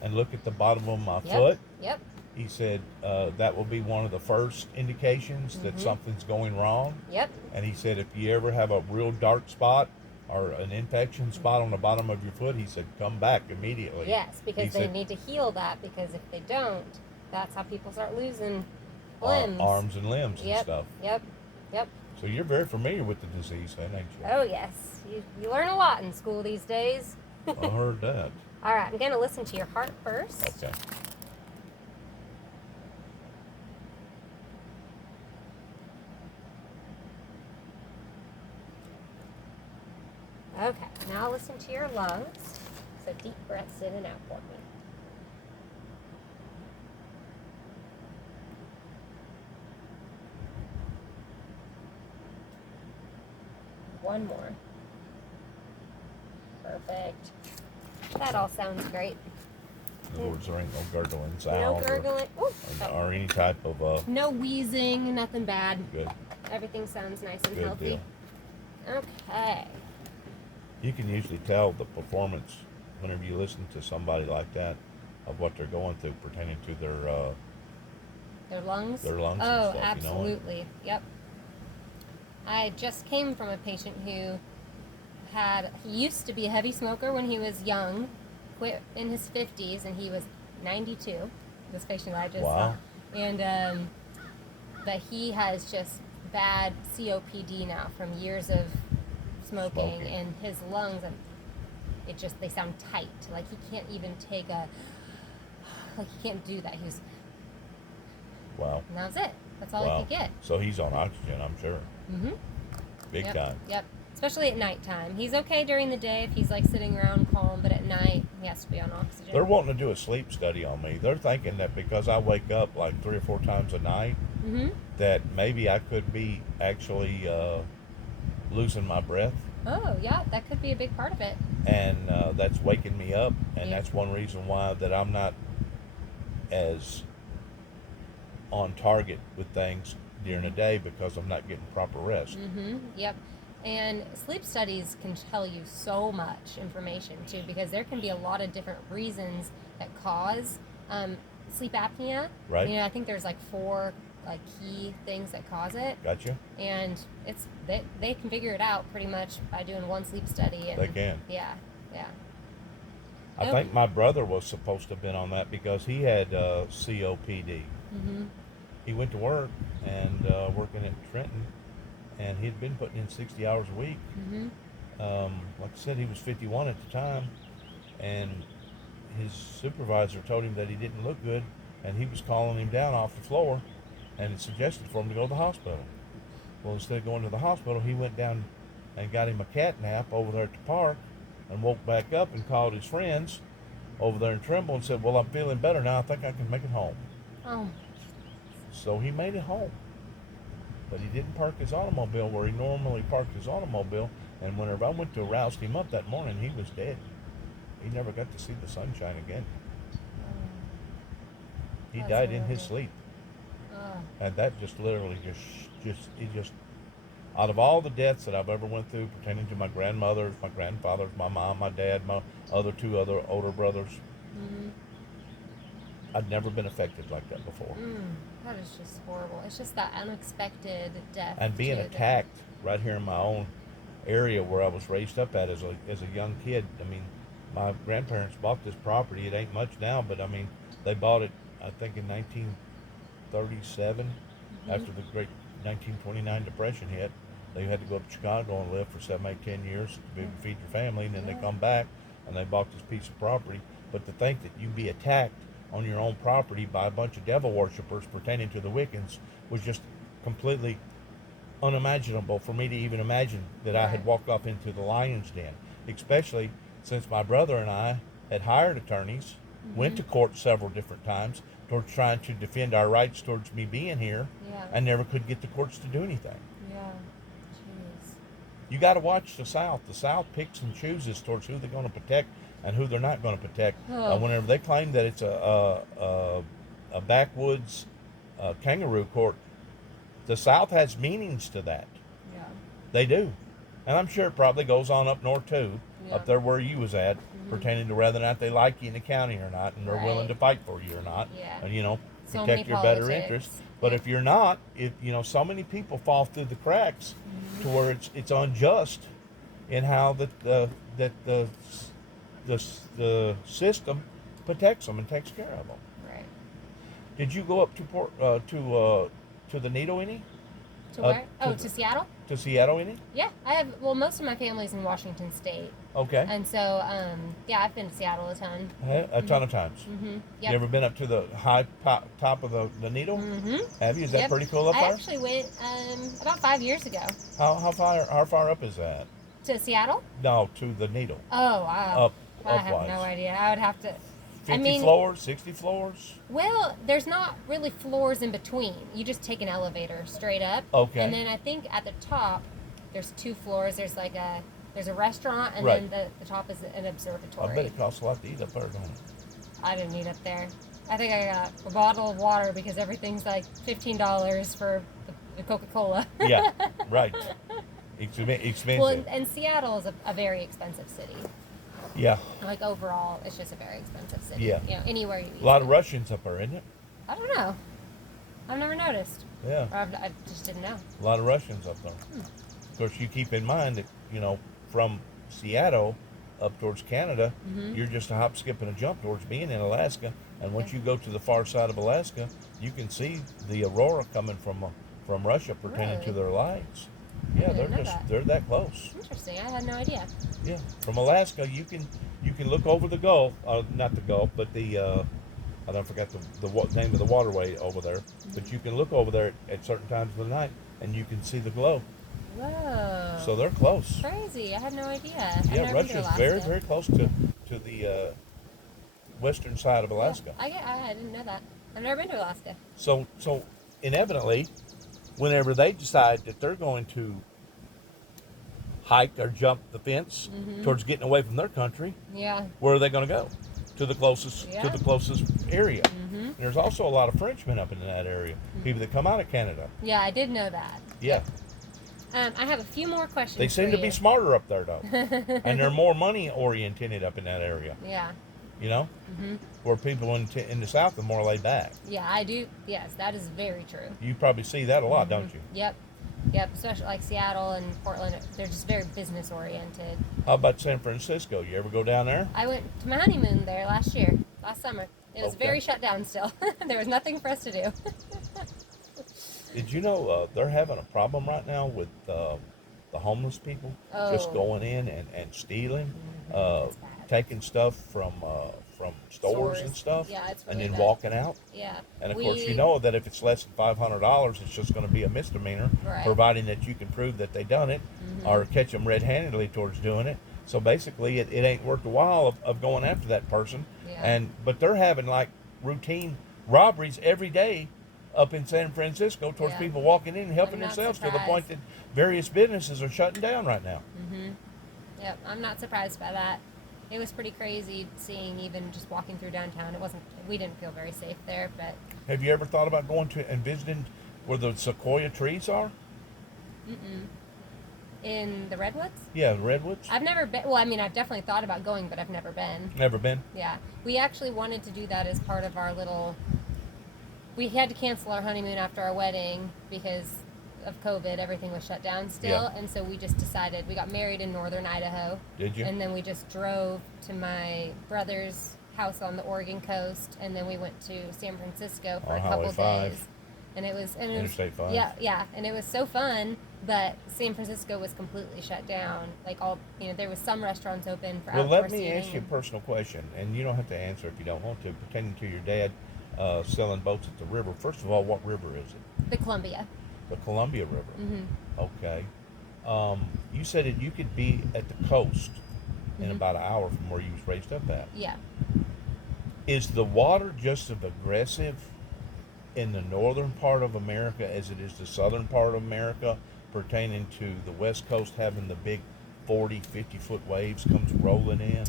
and look at the bottom of my foot. Yep. He said that will be one of the first indications that something's going wrong. Yep. And he said if you ever have a real dark spot or an infection spot on the bottom of your foot, he said come back immediately. Yes, because they need to heal that, because if they don't, that's how people start losing limbs. Arms and limbs and stuff. Yep. So you're very familiar with the disease then, ain't you? Oh, yes. You learn a lot in school these days. I heard that. All right, I'm going to listen to your heart first. Okay. Okay, now listen to your lungs. So deep breaths in and out for me. One more. Perfect. That all sounds great. In other words, there ain't no gurgling sound. No gurgling. Or any type of... no wheezing, nothing bad. Good. Everything sounds nice and Good healthy. Deal. Okay. You can usually tell the performance whenever you listen to somebody like that of what they're going through pertaining to their lungs? Their lungs Oh, and stuff, absolutely. You know? Yep. I just came from a patient who he used to be a heavy smoker when he was young, quit in his 50s, and he was 92, this patient that I just saw. And, but he has just bad COPD now from years of smoking. And his lungs, they sound tight. Like he can't even take he can't do that. Wow. And that was it. That's all he could get. So he's on oxygen, I'm sure. Big time. Yep. Especially at nighttime. He's okay during the day if he's like sitting around calm, but at night he has to be on oxygen. They're wanting to do a sleep study on me. They're thinking that because I wake up like 3 or 4 times a night, that maybe I could be actually losing my breath. Oh, yeah, that could be a big part of it. And that's waking me up, and that's one reason why that I'm not as on target with things during the day, because I'm not getting proper rest. Yep. And sleep studies can tell you so much information too, because there can be a lot of different reasons that cause sleep apnea. Right. You know, I think there's like 4 key things that cause it. Gotcha. And it's they can figure it out pretty much by doing one sleep study. And, they can. Yeah. I think my brother was supposed to have been on that because he had COPD. Mm-hmm. He went to work and working at Trenton, and he'd been putting in 60 hours a week. Mm-hmm. Like I said, he was 51 at the time, and his supervisor told him that he didn't look good, and he was calling him down off the floor and suggested for him to go to the hospital. Well, instead of going to the hospital, he went down and got him a cat nap over there at the park and woke back up and called his friends over there in Trimble and said, well, I'm feeling better now. I think I can make it home. Oh. So he made it home. But he didn't park his automobile where he normally parked his automobile. And whenever I went to rouse him up that morning, he was dead. He never got to see the sunshine again. He died in his sleep. And that just literally just out of all the deaths that I've ever went through pertaining to my grandmothers, my grandfathers, my mom, my dad, my two other older brothers, I'd never been affected like that before. That is just horrible. It's just that unexpected death. And being attacked right here in my own area where I was raised up at as a young kid. I mean, my grandparents bought this property. It ain't much now, but I mean, they bought it, I think, in 1937 after the great 1929 Depression hit. They had to go up to Chicago and live for 7, 8, 10 years to be able to feed your family, and then they come back and they bought this piece of property. But to think that you'd be attacked on your own property by a bunch of devil worshippers pertaining to the Wiccans was just completely unimaginable for me to even imagine that I had walked off into the lion's den, especially since my brother and I had hired attorneys, went to court several different times towards trying to defend our rights towards me being here, and never could get the courts to do anything. You got to watch the South. The South picks and chooses towards who they're going to protect and who they're not going to protect. Whenever they claim that it's a backwoods kangaroo court, the South has meanings to that. Yeah. They do. And I'm sure it probably goes on up north too, up there where you was at, pertaining to whether or not they like you in the county or not, and they're willing to fight for you or not, and protect your better interests. But if you're not, so many people fall through the cracks to where it's unjust in how the system protects them and takes care of them. Right. Did you go up to the Needle any? To where? To Seattle? To Seattle any? Yeah, I have. Well, most of my family's in Washington State. Okay. And so, I've been to Seattle a ton. A ton of times. Yep. You ever been up to the high top of the Needle? Have you? Is that pretty cool up there? I actually went about 5 years ago. How far up is that? To Seattle? No, to the Needle. Oh, wow. I have upwise. no idea. I would have to. 50 floors, 60 floors? Well, there's not really floors in between. You just take an elevator straight up. Okay. And then I think at the top, there's 2 floors. There's there's a restaurant, and then the top is an observatory. I bet it costs a lot to eat up there, don't it? I didn't eat up there. I think I got a bottle of water because everything's like $15 for the Coca-Cola. Yeah, right. Expensive. Well, and Seattle is a very expensive city. Yeah. Like overall, it's just a very expensive city. Yeah. Anywhere you eat. A lot of Russians up there, isn't it? I don't know. I've never noticed. Yeah. Or I just didn't know. A lot of Russians up there. Of course, you keep in mind that, from Seattle up towards Canada, you're just a hop, skip, and a jump towards being in Alaska. And once you go to the far side of Alaska, you can see the aurora coming from Russia pertaining to their lights. Yeah, they're that close. Interesting. I had no idea. Yeah, from Alaska, you can look over the Gulf, not the Gulf, but I don't forget the name of the waterway over there. But you can look over there at certain times of the night, and you can see the glow. Whoa. So they're close. Crazy. I had no idea. Yeah, Russia's very, very close to the western side of Alaska. Yeah, I didn't know that. I've never been to Alaska. So inevitably, whenever they decide that they're going to hike or jump the fence towards getting away from their country, where are they going to go? To the closest area. And there's also a lot of Frenchmen up in that area. People that come out of Canada. Yeah, I did know that. Yeah. I have a few more questions. They seem for to you. be smarter up there, though. And they're more money oriented up in that area. Yeah. You know? Mm-hmm. Where people in the South are more laid back. Yeah, I do. Yes, that is very true. You probably see that a lot, Mm-hmm. don't you? Yep. Yep. Especially like Seattle and Portland, they're just very business oriented. How about San Francisco? You ever go down there? I went to my honeymoon there last summer. It was very shut down still. There was nothing for us to do. Did you know they're having a problem right now with the homeless people just going in and stealing, taking stuff from stores and stuff, yeah, it's really and then bad. walking out? Yeah. And of course, you know that if it's less than $500, it's just going to be a misdemeanor, Right. providing that you can prove that they done it or catch them red-handedly towards doing it. So basically, it ain't worth the while of going after that person. Yeah. But they're having like routine robberies every day up in San Francisco towards people walking in and helping themselves to the point that various businesses are shutting down right now. Mm-hmm. Yep, I'm not surprised by that. It was pretty crazy seeing even just walking through downtown. We didn't feel very safe there, but. Have you ever thought about going to and visiting where the sequoia trees are? Mm-mm. In the Redwoods? Yeah, the Redwoods. I've never been. Well, I mean, I've definitely thought about going, but I've never been. Never been? Yeah. We actually wanted to do that as part of our little. We had to cancel our honeymoon after our wedding because of COVID. Everything was shut down still. Yeah. And so we just decided, we got married in northern Idaho. Did you? And then we just drove to my brother's house on the Oregon coast. And then we went to San Francisco for On a couple Highway 5. days. And it was Interstate 5. Yeah, and it was so fun, but San Francisco was completely shut down. Like there was some restaurants open for outdoor let me seating. ask you a personal question, and you don't have to answer if you don't want to. Pertaining to your dad selling boats at the river. First of all, what river is it? The Columbia. The Columbia River. Mm-hmm. Okay. You said that you could be at the coast in about an hour from where you was raised up at. Yeah. Is the water just as aggressive in the northern part of America as it is the southern part of America, pertaining to the west coast having the big 40, 50-foot waves comes rolling in?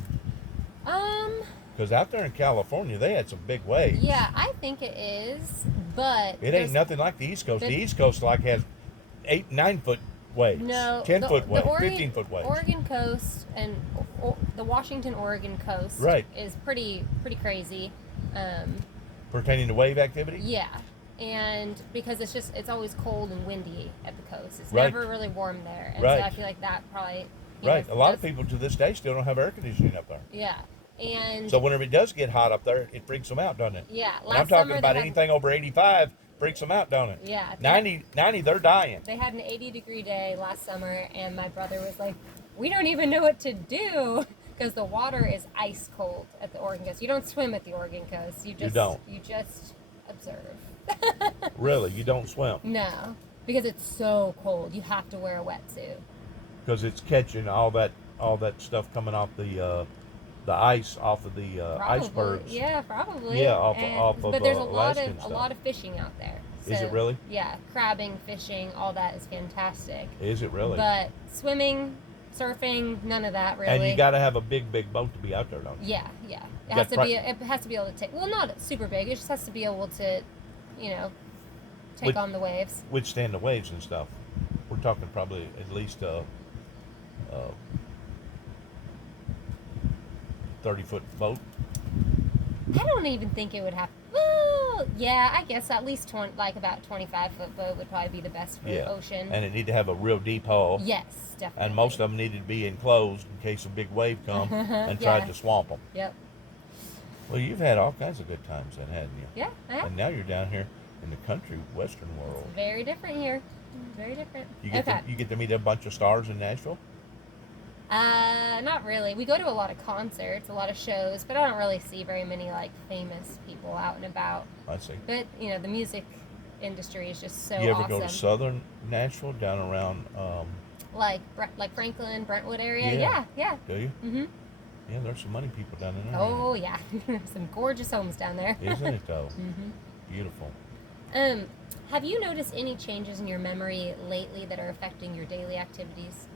Because out there in California, they had some big waves. Yeah, I think it is, but it ain't nothing like the East Coast. The East Coast has 8, 9-foot waves. No, 10-foot waves, Oregon, 15-foot waves. Oregon coast and the Washington Oregon coast is pretty crazy. Pertaining to wave activity? Yeah. And because it's always cold and windy at the coast. It's never really warm there. And so I feel like that probably a lot of people to this day still don't have air conditioning up there. Yeah. And so whenever it does get hot up there, it freaks them out, doesn't it? Yeah. And I'm talking about anything over 85 freaks them out, don't it? Yeah. 90, they're dying. They had an 80-degree day last summer, and my brother was like, we don't even know what to do because the water is ice cold at the Oregon coast. You don't swim at the Oregon coast. You don't. You just observe. Really? You don't swim? No, because it's so cold. You have to wear a wetsuit. Because it's catching all that stuff coming off the ice off of the icebergs. Yeah, probably. Yeah, off of but there's a lot of fishing out there. So, is it really? Yeah, crabbing, fishing, all that is fantastic. Is it really? But swimming, surfing, none of that really. And you got to have a big boat to be out there, don't you? Yeah. It has to be able to take. Well, not super big. It just has to be able to, take on the waves. Withstand the waves and stuff. We're talking probably at least 30-foot boat. I don't even think it would have. Well, yeah, I guess at least about 25-foot boat would probably be the best for the ocean. And it need to have a real deep hull. Yes, definitely. And most of them needed to be enclosed in case a big wave come and tried to swamp them. Yep. Well, you've had all kinds of good times then, hadn't you? Yeah, I have. And now you're down here in the country western world. It's very different here. Very different. You get to meet a bunch of stars in Nashville? Not really. We go to a lot of concerts, a lot of shows, but I don't really see very many famous people out and about. I see. But the music industry is just so awesome. You ever go to southern Nashville, down around like Franklin, Brentwood area? Yeah. Do you? Mm-hmm. Yeah, there's some money people down there. Oh yeah, some gorgeous homes down there. Isn't it though? Mm-hmm. Beautiful. Have you noticed any changes in your memory lately that are affecting your daily activities?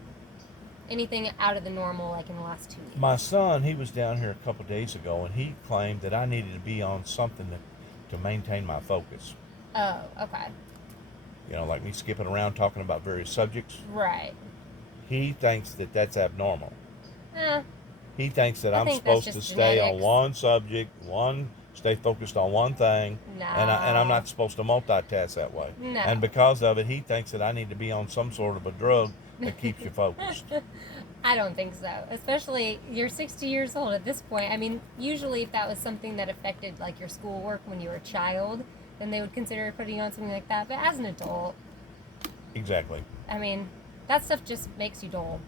Anything out of the normal, in the last 2 weeks? My son, he was down here a couple days ago, and he claimed that I needed to be on something to maintain my focus. Oh, okay. you know, like me skipping around talking about various subjects. Right. He thinks that that's abnormal. Eh, He thinks that I I'm think that's supposed to just stay on genetics. one subject, stay focused on one thing, and I'm No. not supposed to multitask that way. No. And because of it, he thinks that I need to be on some sort of a drug that keeps you focused. I don't think so. Especially, you're 60 years old at this point. I mean, usually if that was something that affected like your schoolwork when you were a child, then they would consider putting you on something like that. But as an adult, Exactly. I mean, that stuff just makes you dull.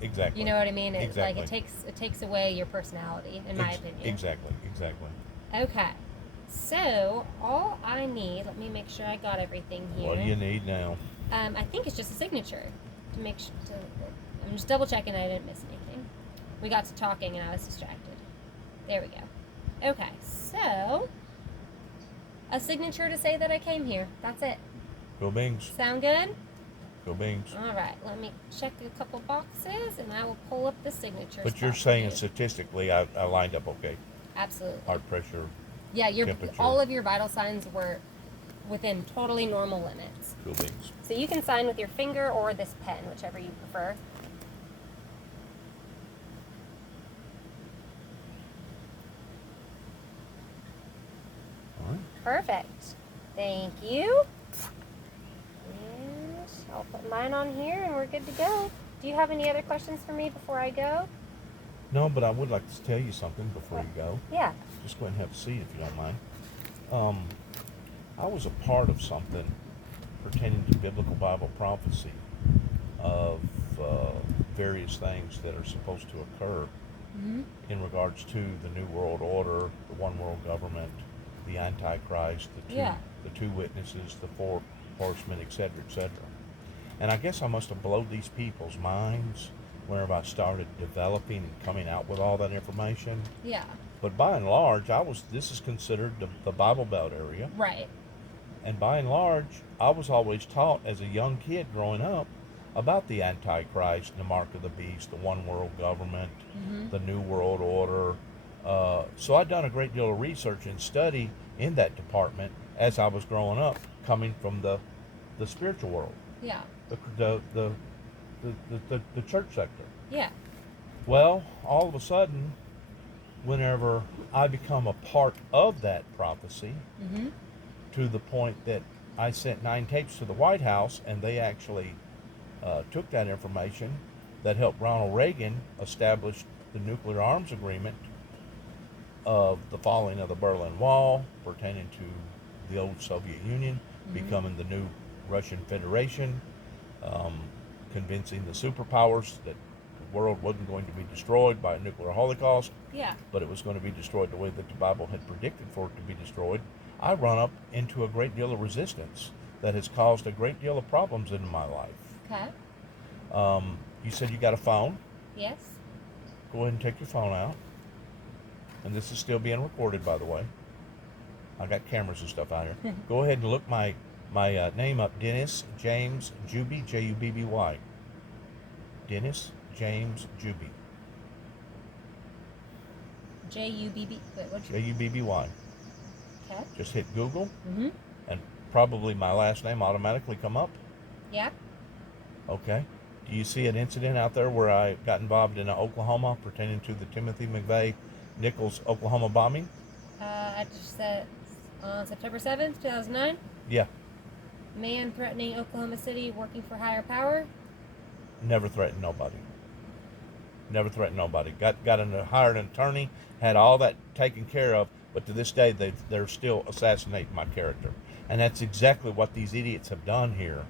Exactly. You know what I mean? Exactly. Like it takes away your personality, in my opinion. Exactly. Exactly. Okay. So all I need, let me make sure I got everything here. What do you need now? I think it's just a signature to make sure. I'm just double checking I didn't miss anything. We got to talking and I was distracted. There we go. Okay, so a signature to say that I came here. That's it. Go Bings. Sound good? Go Bings. All right. Let me check a couple boxes and I will pull up the signature. But you're saying statistically, I lined up okay. Absolutely. Heart pressure. Yeah, temperature. all of your vital signs were within totally normal limits. Go Bings. So you can sign with your finger or this pen, whichever you prefer. All right. Perfect. Thank you. And I'll put mine on here and we're good to go. Do you have any other questions for me before I go? No, but I would like to tell you something before you go. Yeah. Just go ahead and have a seat if you don't mind. I was a part of something pertaining to biblical Bible prophecy of various things that are supposed to occur in regards to the New World Order, the One World Government, the Antichrist, the two witnesses, the four horsemen, etc., etc. And I guess I must have blown these people's minds whenever I started developing and coming out with all that information. Yeah. But by and large, this is considered the Bible Belt area. Right. And by and large, I was always taught as a young kid growing up about the Antichrist, the mark of the beast, the one world government, the New World Order. So I'd done a great deal of research and study in that department as I was growing up, coming from the spiritual world. Yeah. The church sector. Yeah. Well, all of a sudden, whenever I become a part of that prophecy, to the point that I sent 9 tapes to the White House, and they actually took that information that helped Ronald Reagan establish the nuclear arms agreement of the falling of the Berlin Wall, pertaining to the old Soviet Union, becoming the new Russian Federation, convincing the superpowers that the world wasn't going to be destroyed by a nuclear holocaust, but it was going to be destroyed the way that the Bible had predicted for it to be destroyed. I run up into a great deal of resistance that has caused a great deal of problems in my life. Okay. You said you got a phone. Yes. Go ahead and take your phone out. And this is still being recorded, by the way. I got cameras and stuff out here. Go ahead and look my name up, Dennis James Juby, Jubby. Dennis James Juby. Jubb. Wait, what? Jubby. Okay. Just hit Google, and probably my last name automatically come up. Yeah. Okay. Do you see an incident out there where I got involved in Oklahoma pertaining to the Timothy McVeigh Nichols Oklahoma bombing? I just said on September 7th, 2009. Yeah. Man threatening Oklahoma City, working for higher power. Never threatened nobody. Hired an attorney, had all that taken care of, but to this day they're still assassinating my character. And that's exactly what these idiots have done here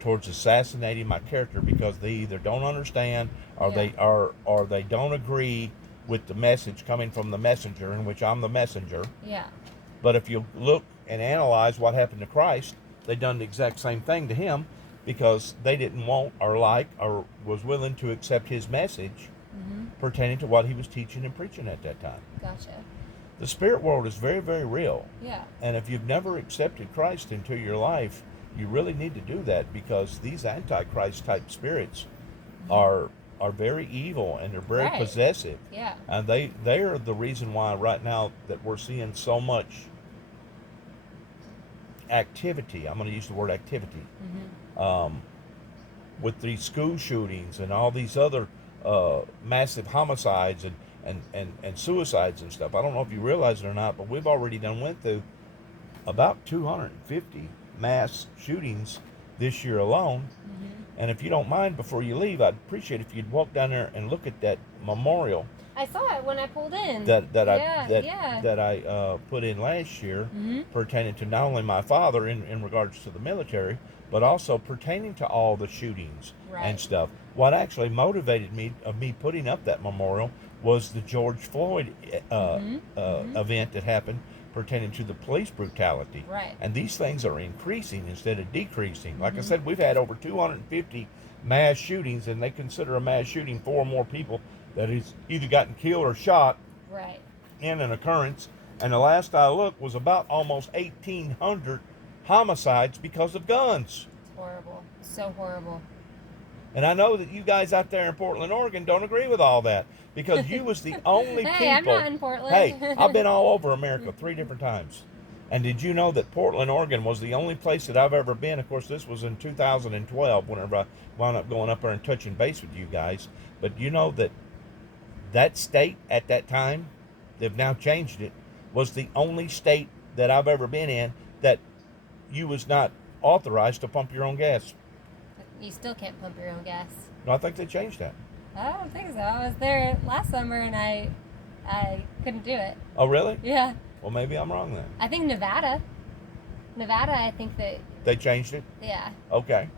towards assassinating my character, because they either don't understand or they don't agree with the message coming from the messenger, in which I'm the messenger. Yeah. But if you look and analyze what happened to Christ, they done the exact same thing to him, because they didn't want or like or was willing to accept his message pertaining to what he was teaching and preaching at that time. Gotcha. The spirit world is very, very real. Yeah. And if you've never accepted Christ into your life, you really need to do that, because these Antichrist type spirits are very evil, and they're very possessive. Yeah. And they are the reason why right now that we're seeing so much activity. I'm going to use the word activity. With these school shootings and all these other massive homicides and suicides and stuff. I don't know if you realize it or not, but we've already went through about 250 mass shootings this year alone. And if you don't mind, before you leave, I'd appreciate if you'd walk down there and look at that memorial. I saw it when I pulled in. That I put in last year, pertaining to not only my father in regards to the military, but also pertaining to all the shootings and stuff. What actually motivated me putting up that memorial was the George Floyd event that happened pertaining to the police brutality. Right. And these things are increasing instead of decreasing. Like I said, we've had over 250 mass shootings, and they consider a mass shooting 4 or more people that has either gotten killed or shot in an occurrence. And the last I looked was about almost 1,800 homicides because of guns. It's horrible. So horrible. And I know that you guys out there in Portland, Oregon don't agree with all that, because you was the only people. Hey, I'm not in Portland. Hey, I've been all over America 3 different times. And did you know that Portland, Oregon was the only place that I've ever been? Of course, this was in 2012 whenever I wound up going up there and touching base with you guys. But you know that that state at that time, they've now changed it, was the only state that I've ever been in that you was not authorized to pump your own gas. You still can't pump your own gas. No, I think they changed that. I don't think so. I was there last summer and I couldn't do it. Oh, really? Yeah. Well, maybe I'm wrong then. I think Nevada, I think that... They changed it? Yeah. Okay.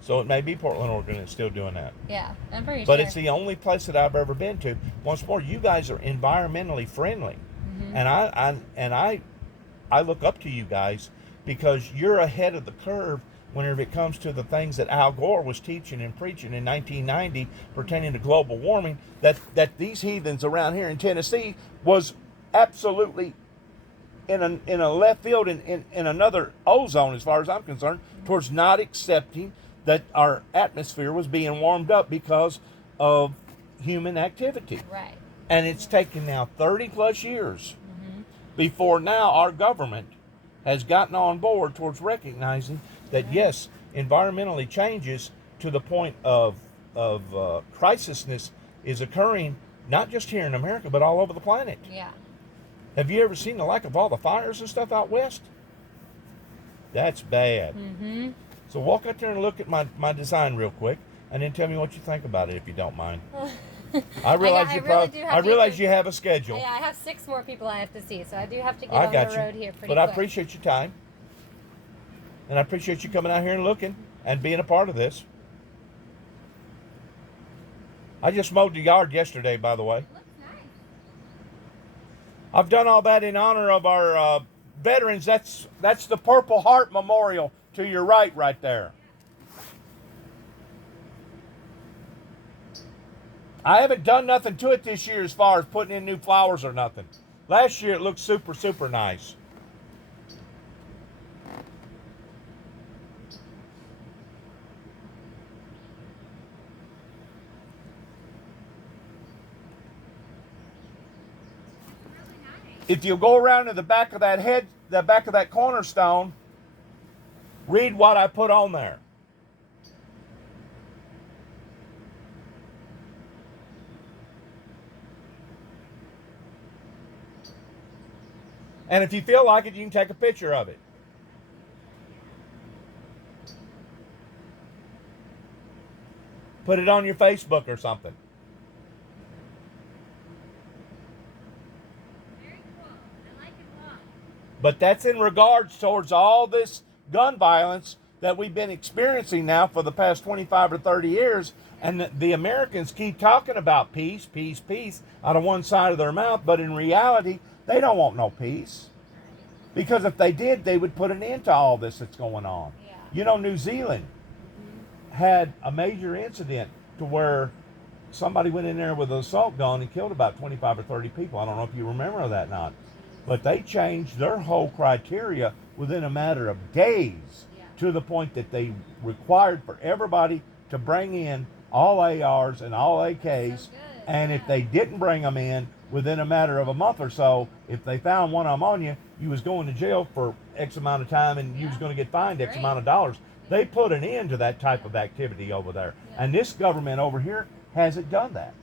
So it may be Portland, Oregon that's still doing that. Yeah, I'm pretty sure. But it's the only place that I've ever been to. Once more, you guys are environmentally friendly. And I look up to you guys because you're ahead of the curve whenever it comes to the things that Al Gore was teaching and preaching in 1990 pertaining to global warming, that these heathens around here in Tennessee was absolutely in a left field, in another ozone, as far as I'm concerned, towards not accepting that our atmosphere was being warmed up because of human activity. Right. And it's taken now 30 plus years before now our government has gotten on board towards recognizing that, yes, environmentally changes to the point of crisisness is occurring, not just here in America, but all over the planet. Yeah. Have you ever seen the like of all the fires and stuff out west? That's bad. So walk out there and look at my design real quick, and then tell me what you think about it, if you don't mind. I realize you have a schedule. Yeah, I have 6 more people I have to see, so I do have to get on the road here pretty quick. But I appreciate your time, and I appreciate you coming out here and looking and being a part of this. I just mowed the yard yesterday, by the way. Looks nice. I've done all that in honor of our veterans. That's the Purple Heart Memorial to your right there. I haven't done nothing to it this year as far as putting in new flowers or nothing. Last year it looked super, super nice. If you go around to the back of that cornerstone, read what I put on there. And if you feel like it, you can take a picture of it. Put it on your Facebook or something. Very cool. I like it a lot. But that's in regards towards all this gun violence that we've been experiencing now for the past 25 or 30 years. And the Americans keep talking about peace, peace, peace out of one side of their mouth. But in reality, they don't want no peace. Because if they did, they would put an end to all this that's going on. Yeah. You know, New Zealand had a major incident to where somebody went in there with an assault gun and killed about 25 or 30 people. I don't know if you remember that or not. But they changed their whole criteria within a matter of days to the point that they required for everybody to bring in all ARs and all AKs. And if they didn't bring them in, within a matter of a month or so, if they found one of them on you, you was going to jail for X amount of time and you was going to get fined X amount of dollars. They put an end to that type of activity over there. And this government over here hasn't done that.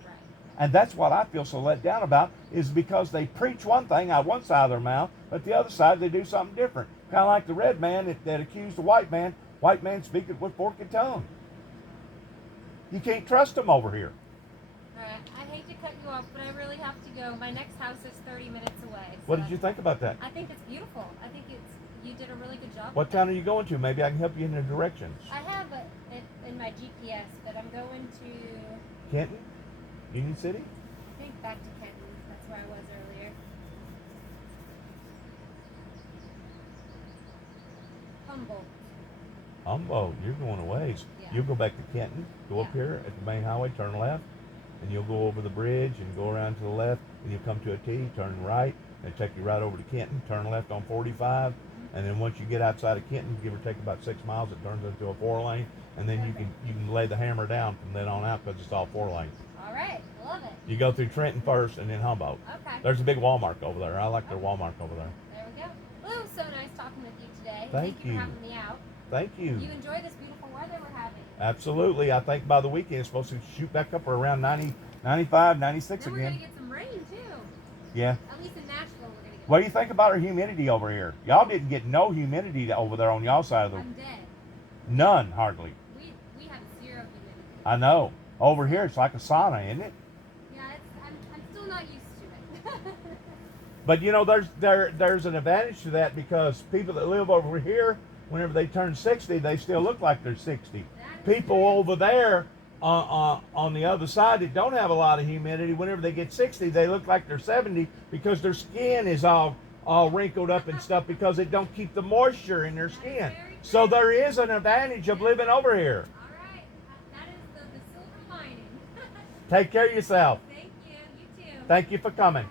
And that's what I feel so let down about, is because they preach one thing out one side of their mouth, but the other side they do something different. Kind of like the red man that accused the white man speaking with forked tongue. You can't trust them over here. Alright, I hate to cut you off, but I really have to go. My next house is 30 minutes away. So what did you think about that? I think it's beautiful. I think you did a really good job. What town are you going to? Maybe I can help you in the directions. I have it in my GPS, but I'm going to Kenton? Union City? I think back to Kenton. That's where I was earlier. Humboldt, you're going a ways. Yeah. You'll go back to Kenton, go up here at the main highway, turn left, and you'll go over the bridge and go around to the left, and you'll come to a T, turn right, and take you right over to Kenton, turn left on 45, and then once you get outside of Kenton, give or take about 6 miles, it turns into a 4-lane, and then you can lay the hammer down from then on out because it's all 4 lanes. All right, love it. You go through Trenton first and then Humboldt. Okay. There's a big Walmart over there. I like their Walmart over there. There we go. Well, it was so nice talking with you today. Thank you you for having me out. Thank you. You enjoy this beautiful weather we're having. Absolutely. I think by the weekend it's supposed to shoot back up around 90, 95, 96 then again. We're going to get some rain, too. Yeah. At least in Nashville, we're going to get What do you think about our humidity over here? Y'all didn't get no humidity over there on y'all side of the... I'm dead. None, hardly. We have 0 humidity. I know. Over here it's like a sauna, isn't it? Yeah, I'm still not used to it. But you know, there's an advantage to that, because people that live over here, whenever they turn 60, they still look like they're 60. People over there on the other side that don't have a lot of humidity, whenever they get 60, they look like they're 70 because their skin is all wrinkled up and stuff because it don't keep the moisture in their skin. So there is an advantage of living over here. All right. That is the silver lining. Take care of yourself. Thank you. You too. Thank you for coming.